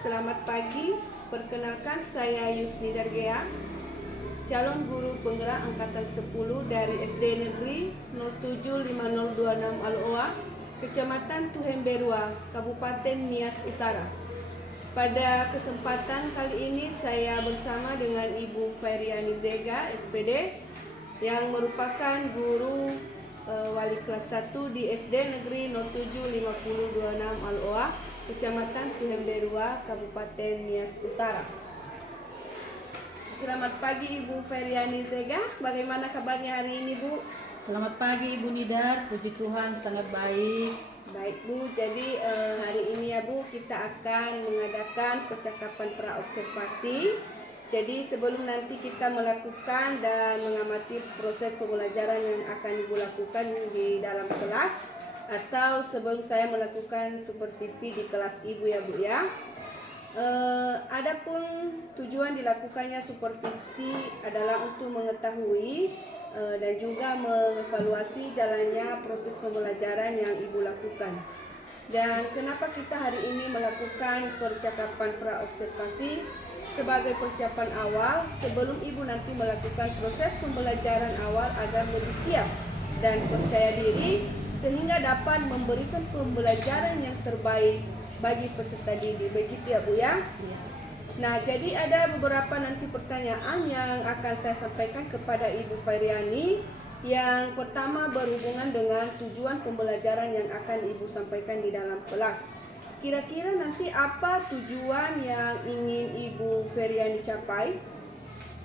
Selamat pagi, perkenalkan saya Yusni Dargea, calon guru penggerak angkatan 10 dari SD Negeri 075026 Aloa, Kecamatan Tuhemberua, Kabupaten Nias Utara. Pada kesempatan kali ini saya bersama dengan Ibu Feryani Zega, SPD, yang merupakan guru wali kelas 1 di SD Negeri 075026 Aloa, Kecamatan Tuhemberua, Kabupaten Nias Utara. Selamat pagi Ibu Feryani Zega, bagaimana kabarnya hari ini Bu? Selamat pagi Ibu Nidar, puji Tuhan sangat baik. Baik Bu, jadi hari ini ya Bu kita akan mengadakan percakapan praobservasi. Jadi sebelum nanti kita melakukan dan mengamati proses pembelajaran yang akan Ibu lakukan di dalam kelas, atau sebelum saya melakukan supervisi di kelas Ibu ya Bu ya. Adapun tujuan dilakukannya supervisi adalah untuk mengetahui dan juga mengevaluasi jalannya proses pembelajaran yang Ibu lakukan. Dan kenapa kita hari ini melakukan percakapan praobservasi? Sebagai persiapan awal sebelum Ibu nanti melakukan proses pembelajaran awal agar lebih siap dan percaya diri sehingga dapat memberikan pembelajaran yang terbaik bagi peserta didik. Begitu ya Bu ya? Nah, jadi ada beberapa nanti pertanyaan yang akan saya sampaikan kepada Ibu Feryani. Yang pertama berhubungan dengan tujuan pembelajaran yang akan Ibu sampaikan di dalam kelas. Kira-kira nanti apa tujuan yang ingin Ibu Feryani capai?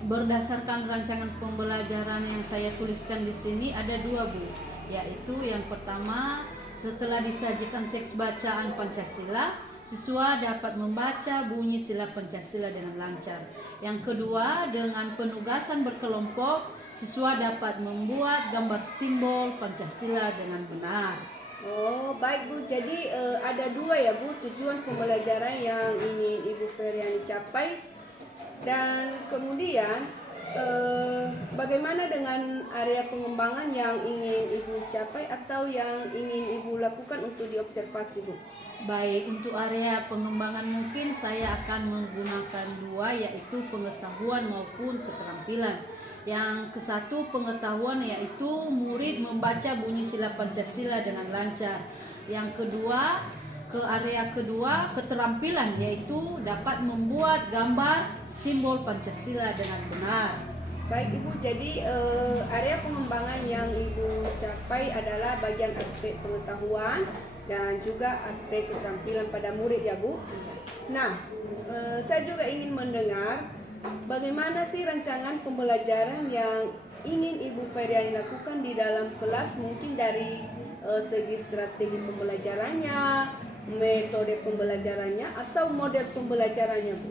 Berdasarkan rancangan pembelajaran yang saya tuliskan di sini ada dua Bu, yaitu yang pertama, setelah disajikan teks bacaan Pancasila, siswa dapat membaca bunyi sila Pancasila dengan lancar. Yang kedua, dengan penugasan berkelompok, siswa dapat membuat gambar simbol Pancasila dengan benar. Oh baik Bu, jadi ada dua ya Bu tujuan pembelajaran yang ingin Ibu Feryani capai. Dan kemudian bagaimana dengan area pengembangan yang ingin Ibu capai atau yang ingin Ibu lakukan untuk diobservasi Bu? Baik, untuk area pengembangan mungkin saya akan menggunakan dua, yaitu pengetahuan maupun keterampilan. Yang ke satu pengetahuan, yaitu murid membaca bunyi sila Pancasila dengan lancar. Yang kedua, ke area kedua keterampilan, yaitu dapat membuat gambar simbol Pancasila dengan benar. Baik Ibu, jadi area pengembangan yang Ibu capai adalah bagian aspek pengetahuan dan juga aspek keterampilan pada murid ya Bu. Nah, saya juga ingin mendengar bagaimana sih rancangan pembelajaran yang ingin Ibu Feryani lakukan di dalam kelas, mungkin dari segi strategi pembelajarannya, metode pembelajarannya, atau model pembelajarannya Bu?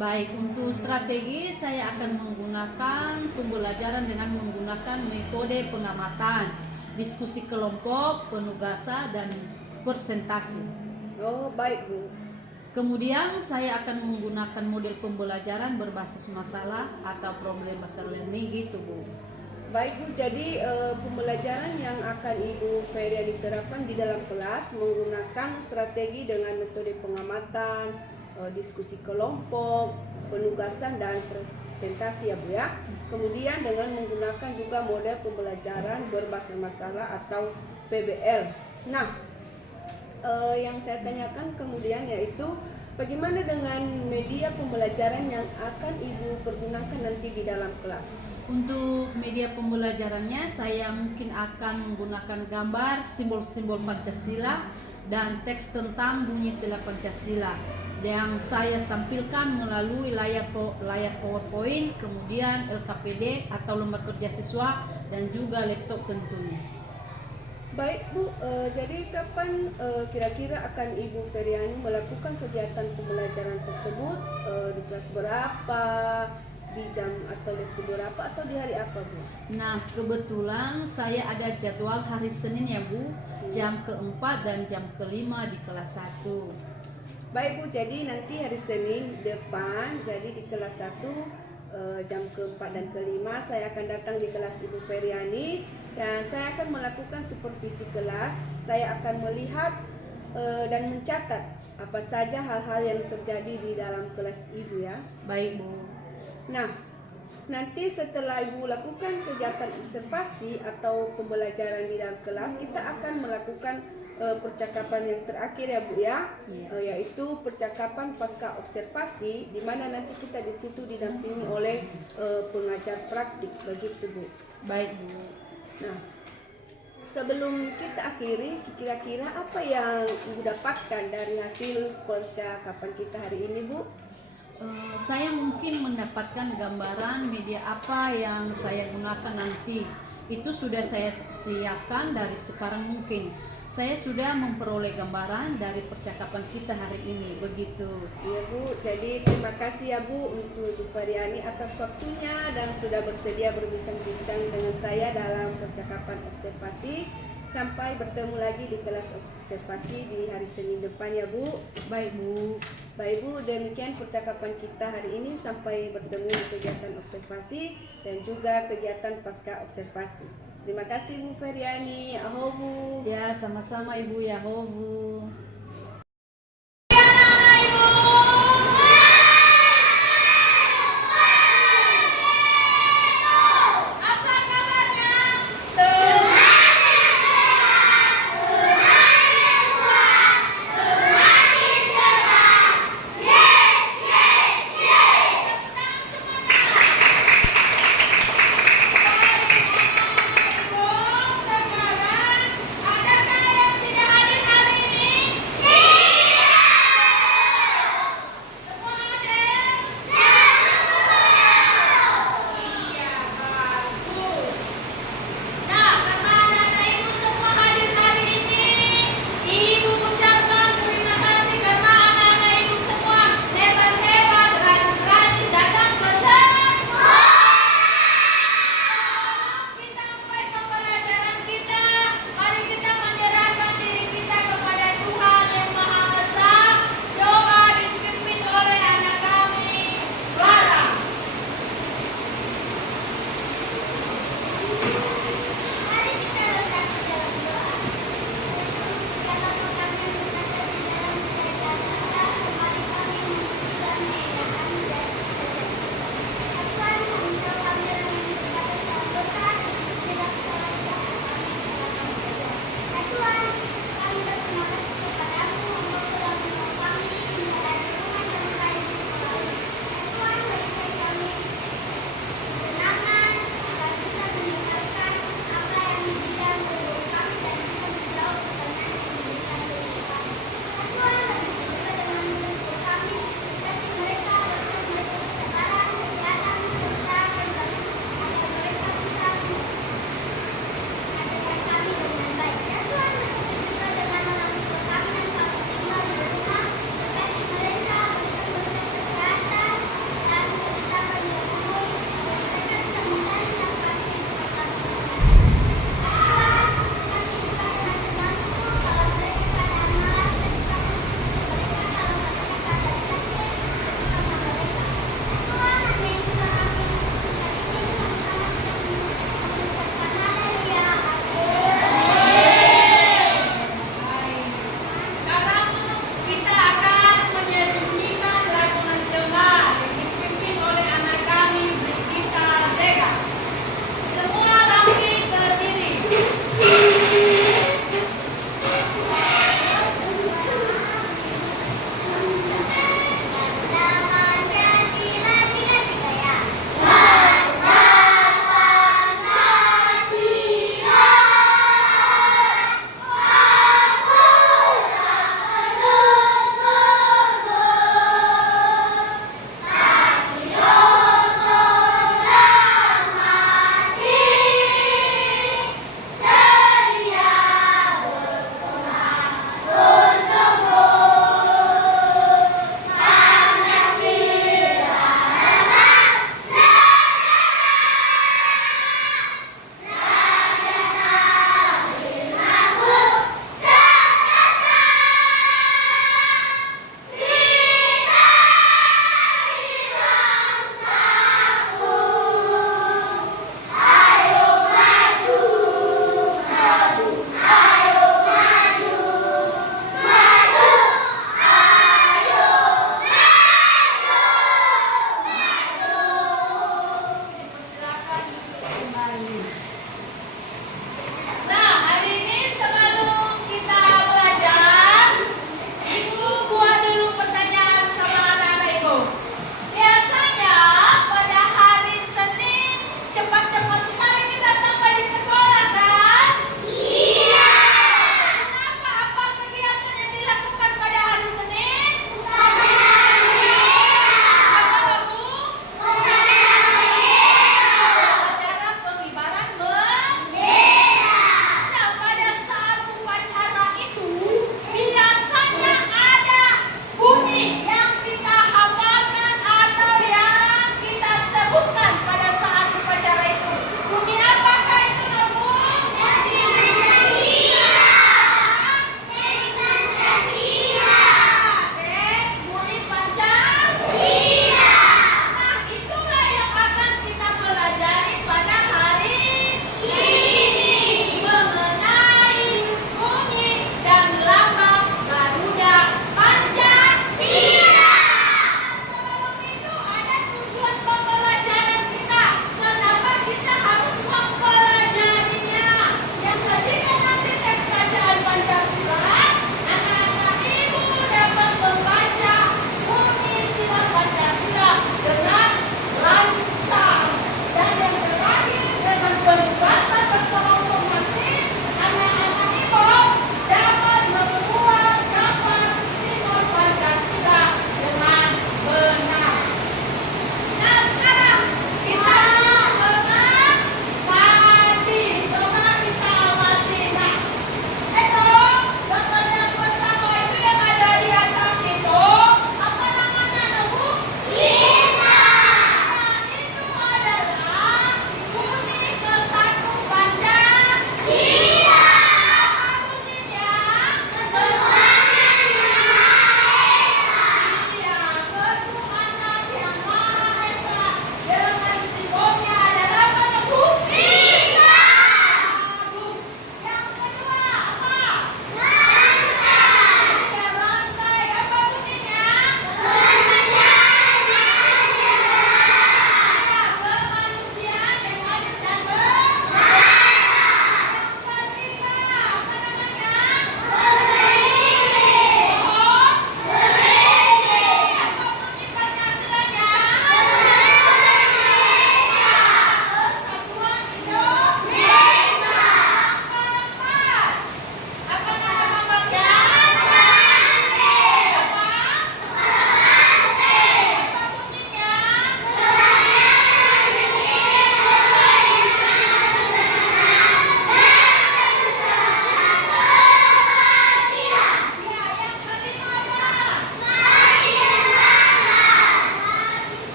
Baik, untuk strategi saya akan menggunakan pembelajaran dengan menggunakan metode pengamatan, diskusi kelompok, penugasan, dan presentasi. Oh baik Bu. Kemudian saya akan menggunakan model pembelajaran berbasis masalah atau problem based learning gitu Bu. Baik Bu, jadi pembelajaran yang akan Ibu Feryani diterapkan di dalam kelas menggunakan strategi dengan metode pengamatan, diskusi kelompok, penugasan, dan presentasi ya Bu ya. Kemudian dengan menggunakan juga model pembelajaran berbasis masalah atau PBL. Nah, yang saya tanyakan kemudian yaitu bagaimana dengan media pembelajaran yang akan Ibu pergunakan nanti di dalam kelas? Untuk media pembelajarannya saya mungkin akan menggunakan gambar simbol-simbol Pancasila dan teks tentang bunyi sila Pancasila yang saya tampilkan melalui layar PowerPoint, kemudian LKPD atau lembar kerja siswa, dan juga laptop tentunya. Baik Bu, jadi kapan kira-kira akan Ibu Feryani melakukan kegiatan pembelajaran tersebut? Di kelas berapa? Di jam atau les berapa? Atau di hari apa Bu? Nah, kebetulan saya ada jadwal hari Senin ya Bu, jam keempat dan jam kelima di kelas 1. Baik Bu, jadi nanti hari Senin depan, jadi di kelas 1 jam keempat dan kelima saya akan datang di kelas Ibu Feryani dan saya akan melakukan supervisi kelas. Saya akan melihat dan mencatat apa saja hal-hal yang terjadi di dalam kelas Ibu ya. Baik, Bu. Nah, nanti setelah Ibu lakukan kegiatan observasi atau pembelajaran di dalam kelas, kita akan melakukan percakapan yang terakhir ya Bu ya, Iya. yaitu percakapan pasca observasi, di mana nanti kita di situ didampingi oleh pengajar praktik, begitu Bu. Baik, Bu. Nah, sebelum kita akhiri, kira-kira apa yang Ibu dapatkan dari hasil percakapan kita hari ini Bu? Saya mungkin mendapatkan gambaran media apa yang saya gunakan nanti. Itu sudah saya siapkan dari sekarang mungkin. Saya sudah memperoleh gambaran dari percakapan kita hari ini, begitu. Iya Bu, jadi terima kasih ya Bu untuk Ibu Faryani atas waktunya dan sudah bersedia berbincang-bincang dengan saya dalam percakapan observasi. Sampai bertemu lagi di kelas observasi di hari Senin depan ya Bu. Baik, Bu. Baik Bu, demikian percakapan kita hari ini. Sampai bertemu di kegiatan observasi dan juga kegiatan pasca observasi. Terima kasih Bu Faryani. Aho Bu. Ya, sama-sama Ibu ya, Bu. Sekarang, adakah yang tidak hadir hari ini?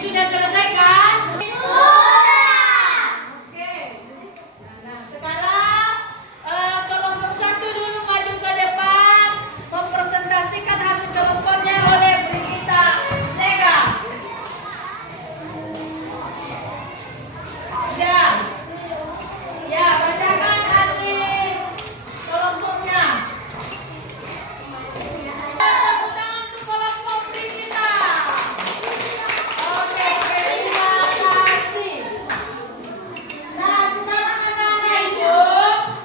sudah selesai kan? Oke. Nah, sekarang kelompok 1 dulu maju ke depan mempresentasikan hasil kelompoknya oleh Brigita Sega. Ya. Ya, bacakan hasil kelompoknya. Tepuk tangan untuk kelompok Brigita. Oke, terima kasih. Nah, sekarang anak-anak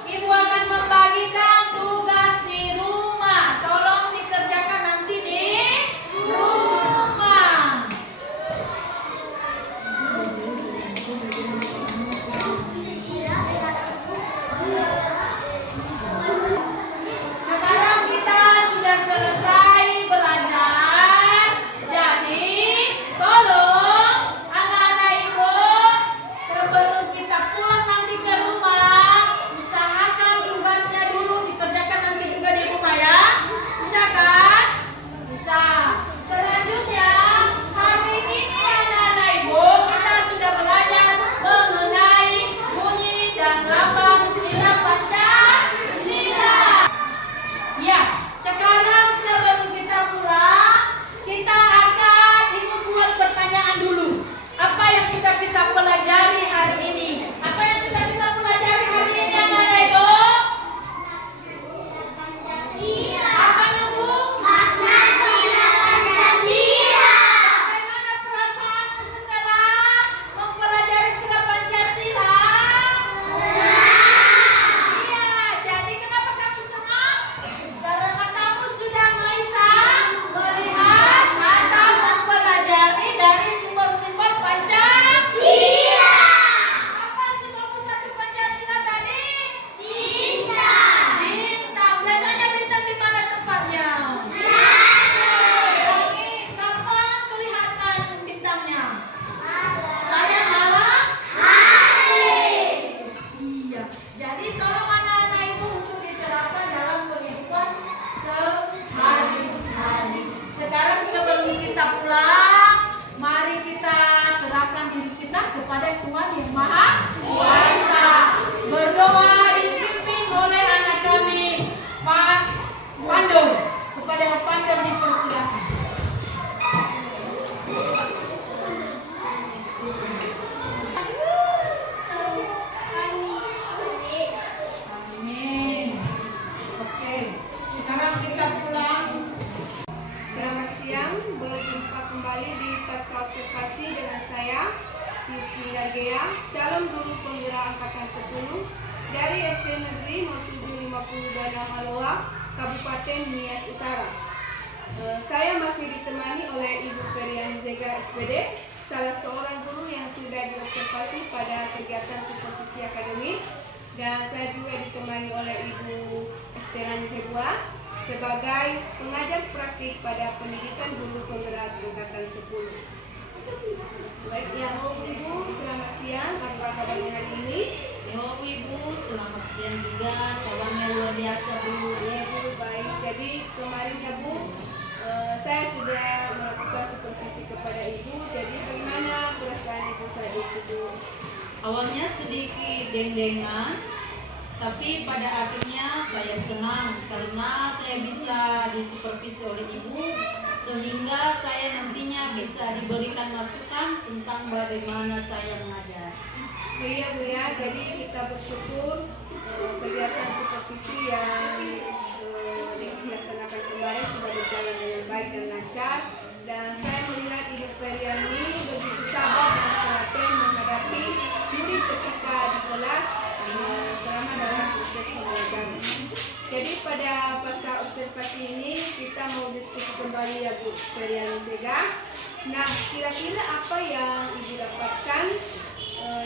ibu akan membagikan tugas di rumah. Tolong dikerjakan nanti di rumah. Sekarang kita sudah selesai belajar. Jadi, tolong anak-anak ibu sebelum kita pulang nanti ke rumah, usahakan tugasnya dulu dikerjakan nanti juga di rumah ya. Bisa kan? Bisa. Selanjutnya, hari ini anak-anak ibu kita sudah belajar mengenai bunyi dan lambang sila Pancasila. Ya, sekarang sebelum kita pulang, kita akan buat pertanyaan dulu. Apa yang sudah kita pelajari hari ini? Apa yang sudah kita pelajari hari ini anak-anak ibu? Apanya Bu? Bagaimana perasaanmu setelah mempelajari sila Pancasila? Iya, jadi kenapa kamu senang? Karena kamu sudah bisa melihat atau mempelajari dari simbol-simbol Pancasila. Apa simbol pusat Pancasila tadi? Bintang. Biasanya bintang di mana tempatnya? Kapan kelihatan bintangnya? Kayak malam? Iya. Jadi tolong anak-anak ibu untuk diterapkan dalam kehidupan sehari-hari. Sekarang sebelum kita pulang, mari kita serahkan diri kita kepada Tuhan Yang Maha Kuasa. Berdoa dipimpin oleh anak kami, Pak Pandu. Kepada Pak Pandu dipersilakan. Amin. Oke, sekarang kita pulang. Selamat siang, berjumpa kembali di Pasca Observasi dengan saya, Yusmi Dargea, calon guru penggerak angkatan 10 dari SD Negeri 0752 Aloa, Kabupaten Nias Utara. Saya masih ditemani oleh Ibu Feriani Zega SPD, salah seorang guru yang sudah diobservasi pada kegiatan supervisi akademik, dan saya juga ditemani oleh Ibu Estelani Zebua sebagai pengajar praktik pada pendidikan guru penggerak angkatan 10. Baik, ya Ibu, selamat siang. Apa kabarnya hari ini? Yo Ibu, selamat siang juga. Kabarnya luar biasa Bu. Ya Bu, baik. Jadi kemarin ya Bu, saya sudah melakukan supervisi kepada Ibu. Jadi bagaimana perasaan Ibu saat itu Bu? Awalnya sedikit deng-dengan, tapi pada akhirnya saya senang karena saya bisa disupervisi oleh Ibu, sehingga saya nantinya bisa diberikan masukan tentang bagaimana saya mengajar. Iya Bu ya, jadi kita bersyukur kegiatan supervisi yang dilaksanakan kemarin sudah berjalan dengan baik dan lancar, dan saya melihat Ibu Feriani begitu sabar dan telaten menghadapi murid ketika di kelas selama dalam proses pembelajaran. Jadi pada pasca observasi ini kita mau diskusi kembali ya Bu Feriani Zega. Nah, kira-kira apa yang Ibu dapatkan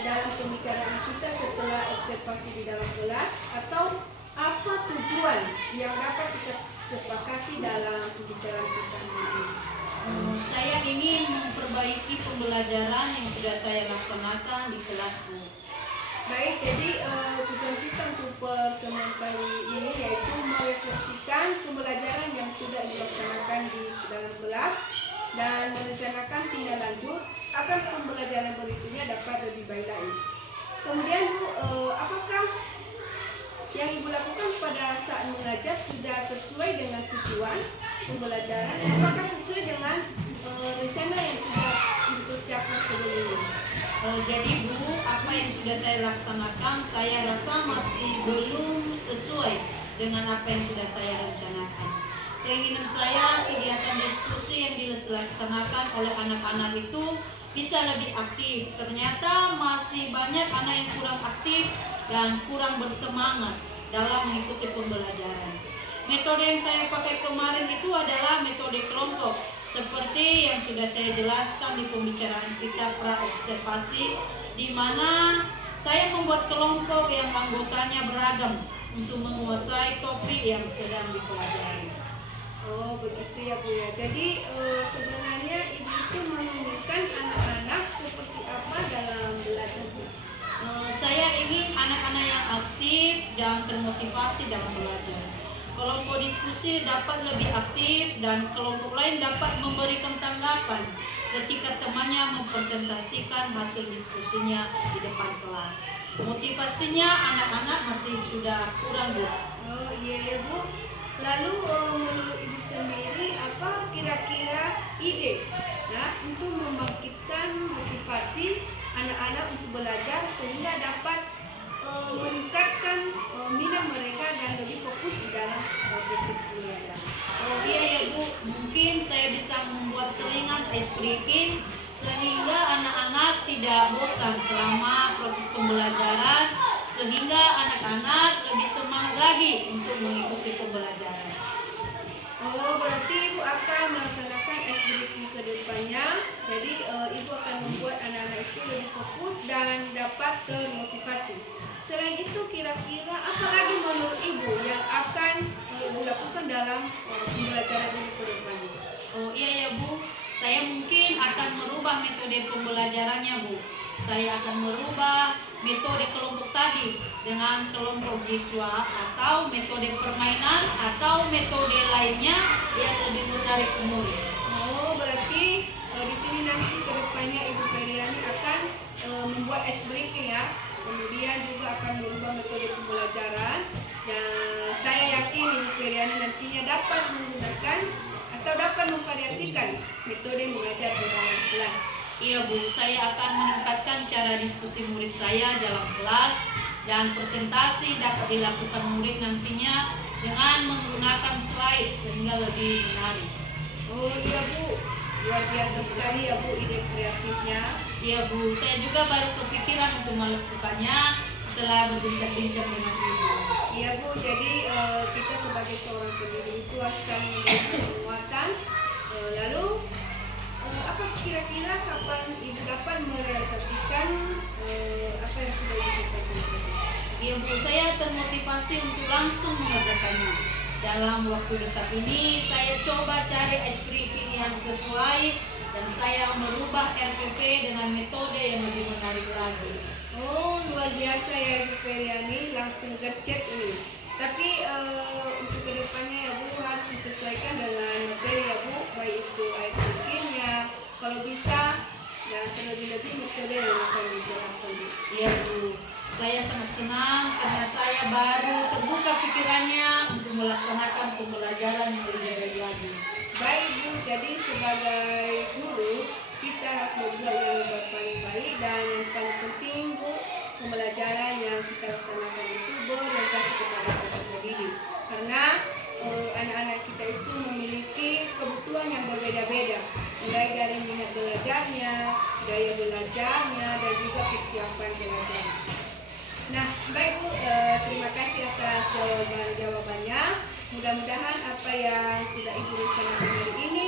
dalam pembicaraan kita setelah observasi di dalam kelas, atau apa tujuan yang dapat kita sepakati dalam pembicaraan kita ini? Saya ingin memperbaiki pembelajaran yang sudah saya laksanakan di kelasku. Baik, jadi tujuan kita untuk pertemuan kali ini yaitu merefleksikan pembelajaran yang sudah dilaksanakan di dalam kelas dan merencanakan tindak lanjut agar pembelajaran berikutnya dapat lebih baik lagi. Kemudian Bu, apakah yang Ibu lakukan pada saat mengajar sudah sesuai dengan tujuan pembelajaran? Apakah sesuai dengan rencana yang sudah Ibu persiapkan sebelumnya? Jadi Bu, apa yang sudah saya laksanakan, saya rasa masih belum sesuai dengan apa yang sudah saya rencanakan. Keinginan saya kegiatan diskusi yang dilaksanakan oleh anak-anak itu bisa lebih aktif. Ternyata masih banyak anak yang kurang aktif dan kurang bersemangat dalam mengikuti pembelajaran. Metode yang saya pakai kemarin itu adalah metode kelompok, seperti yang sudah saya jelaskan di pembicaraan kita pra-observasi, di mana saya membuat kelompok yang anggotanya beragam untuk menguasai topik yang sedang dipelajari. Oh begitu ya Bu ya. Jadi sebenarnya Ibu itu menginginkan anak-anak seperti apa dalam belajar Bu? Saya ingin anak-anak yang aktif dan termotivasi dalam belajar. Kelompok diskusi dapat lebih aktif dan kelompok lain dapat memberikan tanggapan ketika temannya mempresentasikan hasil diskusinya di depan kelas. Motivasinya anak-anak masih sudah kurang Bu. Oh iya ya Bu. Lalu menurut Ibu sendiri apa kira-kira ide ya untuk membangkitkan motivasi anak-anak untuk belajar sehingga dapat meningkatkan minat mereka dan lebih fokus di dalam proses belajar? Oh iya ya Bu, mungkin saya bisa membuat selingan ice breaking sehingga anak-anak tidak bosan selama proses pembelajaran, sehingga anak-anak lebih semangat lagi untuk mengikuti pembelajaran. Oh berarti Ibu akan melaksanakan SBK ke depannya. Jadi Ibu akan membuat anak-anak itu lebih fokus dan dapat termotivasi. Selain itu kira-kira apa lagi menurut Ibu yang akan Ibu lakukan dalam pembelajaran ini ke depannya? Oh iya ya Bu, saya mungkin akan merubah metode pembelajarannya Bu. Saya akan merubah metode kelompok tadi dengan kelompok siswa atau metode permainan atau metode lainnya yang lebih menarik murid. Oh berarti di sini nanti ke depannya Ibu Feryani akan membuat ice breaking ya. Kemudian juga akan merubah metode pembelajaran dan saya yakin Ibu Feryani nantinya dapat menggunakan atau dapat memvariasikan metode mengajar di dalam kelas. Iya Bu, saya akan meningkatkan cara diskusi murid saya dalam kelas dan presentasi dapat dilakukan murid nantinya dengan menggunakan slide sehingga lebih menarik. Oh iya Bu, luar biasa sekali ya Bu ide kreatifnya. Iya Bu, saya juga baru kepikiran untuk melakukannya setelah berbincang-bincang dengan Ibu. Iya Bu, jadi kita sebagai seorang pendiri itu harus saling memberikan penguatan. Lalu apa kira-kira kapan Ibu dapat merealisasikan apa yang sudah disampaikan tadi? Iya Bu, saya termotivasi untuk langsung mengerjakannya. Dalam waktu dekat ini saya coba cari ice breaking yang sesuai dan saya merubah RPP dengan metode yang lebih menarik lagi. Oh luar biasa ya Ibu Feryani, langsung gercep ini. Tapi untuk kedepannya ya Bu harus disesuaikan dengan materi ya Bu, baik itu ice breakingnya, kalau bisa dan terlebih-lebih metode yang akan diterapkan Bu. Iya Bu, saya sangat senang karena saya baru terbuka pikirannya untuk melaksanakan pembelajaran yang lebih baik lagi. Baik Bu, jadi sebagai guru kita harus membuat yang paling baik dan yang paling penting Bu, pembelajaran yang kita laksanakan itu berorientasi kepada peserta didik. Karena anak-anak kita itu memiliki kebutuhan yang berbeda-beda, mulai dari minat belajarnya, gaya belajarnya, dan juga kesiapan belajar. Nah, baik Bu, terima kasih atas jawabannya. Mudah-mudahan apa yang sudah Ibu rencanakan hari ini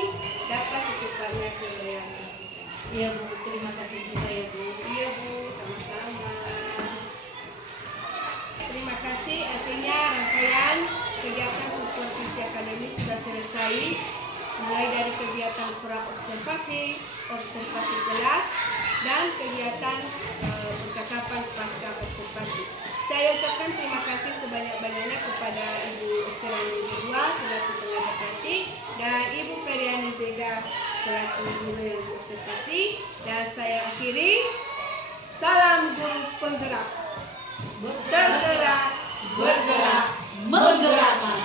dapat secepatnya terrealisasikan. Iya Bu, terima kasih juga ya Bu. Iya Bu, sama-sama. Terima kasih, artinya rangkaian kegiatan supervisi akademis sudah selesai, mulai dari kegiatan pra-observasi, observasi kelas, dan kegiatan percakapan pasca observasi. Saya ucapkan terima kasih sebanyak-banyaknya kepada Ibu Estelani Dua selaku pengajar praktik dan Ibu Feryani Zega selaku guru yang berobservasi, dan saya akhiri, salam guru penggerak, tergerak, bergerak, menggerakkan.